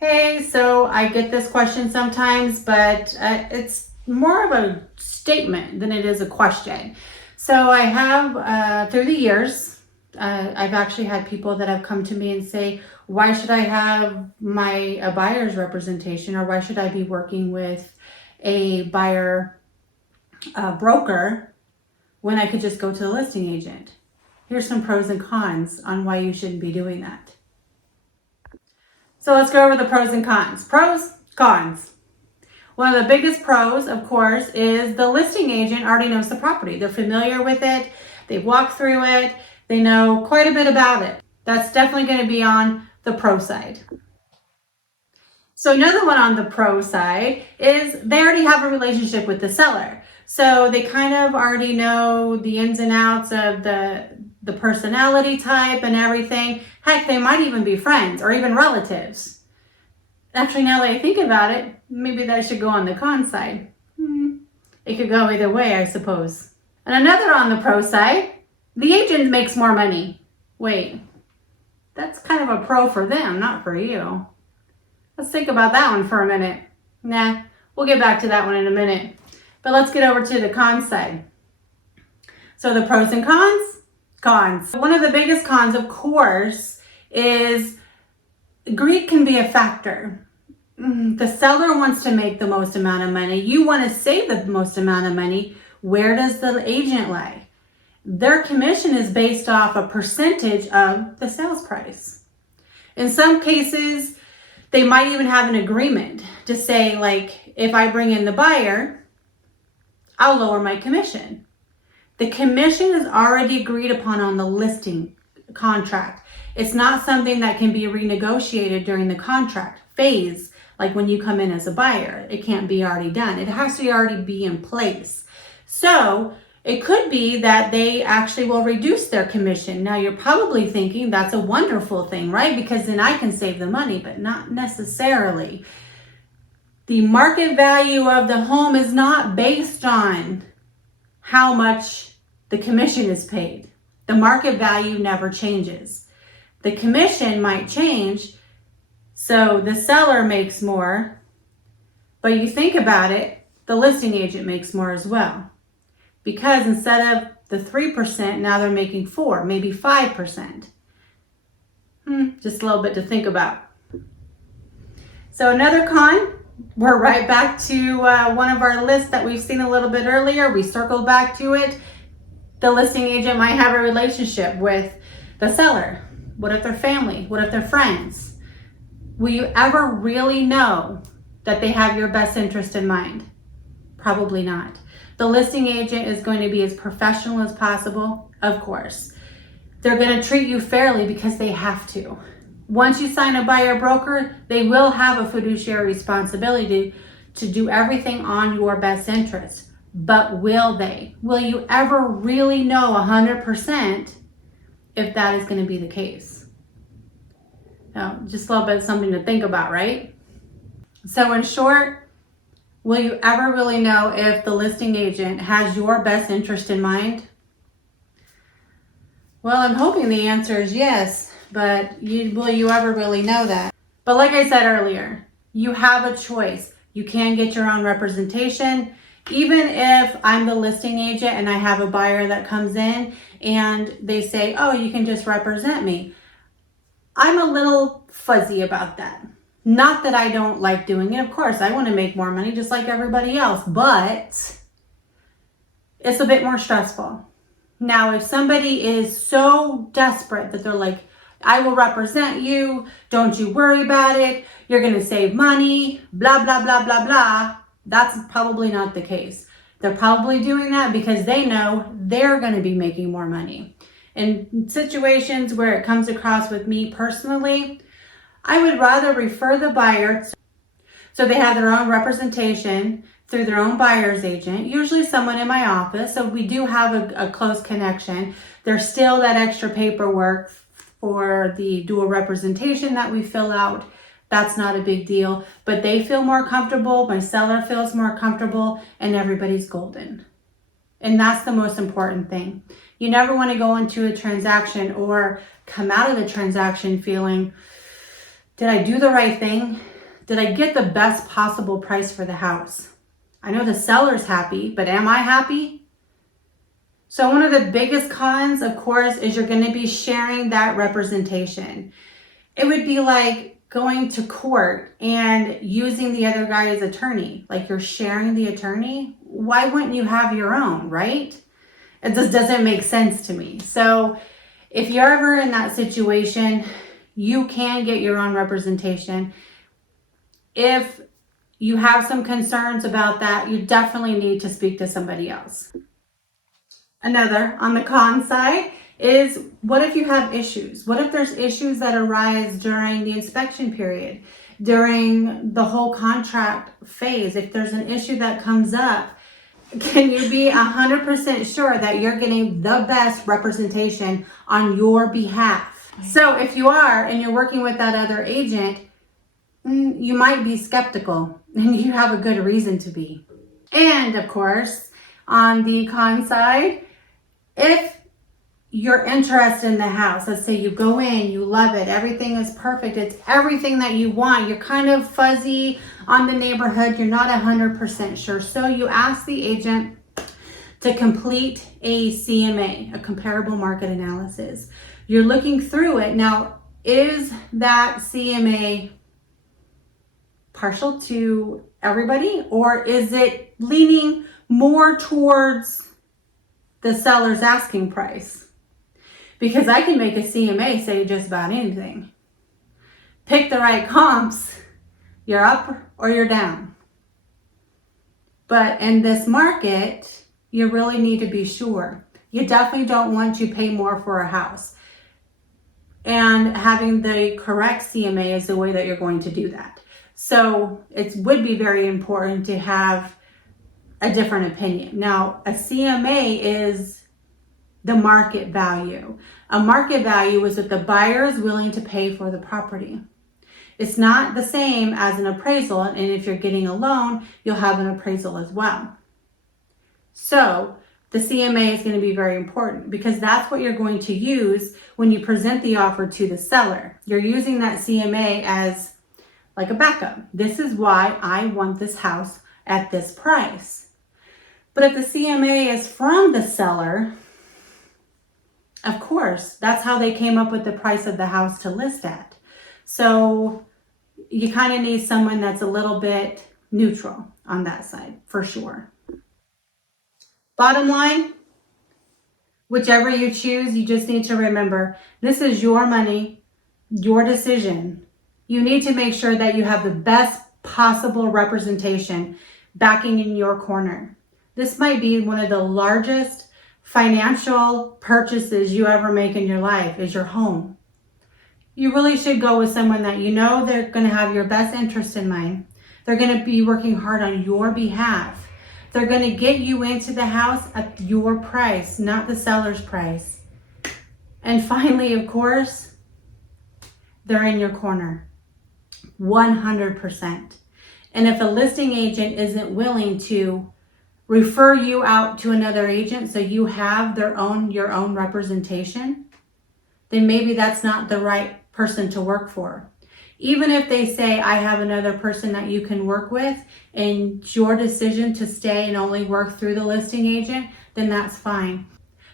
Hey, so I get this question sometimes, but it's more of a statement than it is a question. So I have, through the years, I've actually had people that have come to me and say, why should I have a buyer's representation, or why should I be working with a buyer broker when I could just go to the listing agent? Here's some pros and cons on why you shouldn't be doing that. So let's go over the pros and cons. Pros, cons. One of the biggest pros, of course, is the listing agent already knows the property. They're familiar with it. They've walked through it. They know quite a bit about it. That's definitely going to be on the pro side. So another one on the pro side is they already have a relationship with the seller. So they kind of already know the ins and outs of the personality type and everything. Heck, they might even be friends or even relatives. Actually, now that I think about it, maybe that should go on the con side. It could go either way, I suppose. And another on the pro side, the agent makes more money. Wait, that's kind of a pro for them, not for you. Let's think about that one for a minute. Nah, we'll get back to that one in a minute. But let's get over to the con side. So the pros and cons. Cons. One of the biggest cons, of course, is greed can be a factor. The seller wants to make the most amount of money. You want to save the most amount of money. Where does the agent lie? Their commission is based off a percentage of the sales price. In some cases, they might even have an agreement to say, like, if I bring in the buyer, I'll lower my commission. The commission is already agreed upon on the listing contract. It's not something that can be renegotiated during the contract phase, like when you come in as a buyer. It can't be already done. It has to already be in place. So it could be that they actually will reduce their commission. Now you're probably thinking that's a wonderful thing, right? Because then I can save the money, but not necessarily. The market value of the home is not based on how much the commission is paid. The market value never changes. The commission might change, so the seller makes more, but you think about it, the listing agent makes more as well. Because instead of the 3%, now they're making 4%, maybe 5%. Just a little bit to think about. So another con, we're right back to one of our lists that we've seen a little bit earlier. We circled back to it. The listing agent might have a relationship with the seller. What if they're family? What if they're friends? Will you ever really know that they have your best interest in mind? Probably not. The listing agent is going to be as professional as possible, of course. They're going to treat you fairly because they have to. Once you sign a buyer broker, they will have a fiduciary responsibility to do everything on your best interest. But will they? Will you ever really know 100% if that is going to be the case? Now, just a little bit something to think about, right? So in short, will you ever really know if the listing agent has your best interest in mind? Well, I'm hoping the answer is yes, but will you ever really know that? But like I said earlier, you have a choice. You can get your own representation. Even if I'm the listing agent and I have a buyer that comes in and they say, oh, you can just represent me. I'm a little fuzzy about that. Not that I don't like doing it. Of course, I want to make more money just like everybody else, but it's a bit more stressful. Now, if somebody is so desperate that they're like, I will represent you, don't you worry about it, you're going to save money, blah, blah, blah, blah, blah, that's probably not the case. They're probably doing that because they know they're going to be making more money. In situations where it comes across with me personally, I would rather refer the buyer so they have their own representation through their own buyer's agent, usually someone in my office. So we do have a close connection. There's still that extra paperwork for the dual representation that we fill out. That's not a big deal, but they feel more comfortable, my seller feels more comfortable, and everybody's golden. And that's the most important thing. You never want to go into a transaction or come out of the transaction feeling Did I do the right thing? Did I get the best possible price for the house? I know the seller's happy, but am I happy? So one of the biggest cons, of course, is you're going to be sharing that representation. It would be like going to court and using the other guy as attorney. Like you're sharing the attorney. Why wouldn't you have your own, right? It just doesn't make sense to me. So if you're ever in that situation, you can get your own representation. If you have some concerns about that, you definitely need to speak to somebody else. Another on the con side is, what if you have issues? What if there's issues that arise during the inspection period, during the whole contract phase? If there's an issue that comes up, can you be 100% sure that you're getting the best representation on your behalf? So if you are and you're working with that other agent, you might be skeptical, and you have a good reason to be. And of course, on the con side, if you're interested in the house, let's say you go in, you love it, everything is perfect, it's everything that you want, you're kind of fuzzy on the neighborhood, you're not 100% sure. So you ask the agent to complete a CMA, a comparable market analysis. You're looking through it. Now, is that CMA partial to everybody, or is it leaning more towards the seller's asking price? Because I can make a CMA say just about anything. Pick the right comps, you're up or you're down. But in this market, you really need to be sure. You definitely don't want to pay more for a house. And having the correct CMA is the way that you're going to do that. So it would be very important to have a different opinion. Now, a CMA is the market value. A market value is what the buyer is willing to pay for the property. It's not the same as an appraisal, and if you're getting a loan, you'll have an appraisal as well. So the CMA is going to be very important, because that's what you're going to use when you present the offer to the seller. You're using that CMA as like a backup. This is why I want this house at this price. But if the CMA is from the seller, of course, that's how they came up with the price of the house to list at. So you kind of need someone that's a little bit neutral on that side, for sure. Bottom line, whichever you choose, you just need to remember, this is your money, your decision. You need to make sure that you have the best possible representation backing in your corner. This might be one of the largest financial purchases you ever make in your life, is your home. You really should go with someone that you know they're going to have your best interest in mind. They're going to be working hard on your behalf. They're going to get you into the house at your price, not the seller's price. And finally, of course, they're in your corner. 100%. And if a listing agent isn't willing to refer you out to another agent so you have your own representation, then maybe that's not the right person to work for. Even if they say, I have another person that you can work with, and it's your decision to stay and only work through the listing agent, then that's fine.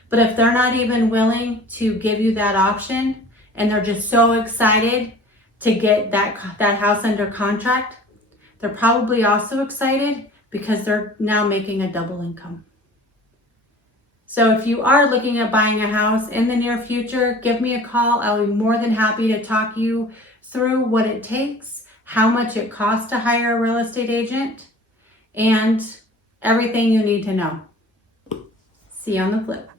But if they're not even willing to give you that option, and they're just so excited to get that house under contract, they're probably also excited because they're now making a double income. So if you are looking at buying a house in the near future, give me a call. I'll be more than happy to talk you through what it takes, how much it costs to hire a real estate agent, and everything you need to know. See you on the flip.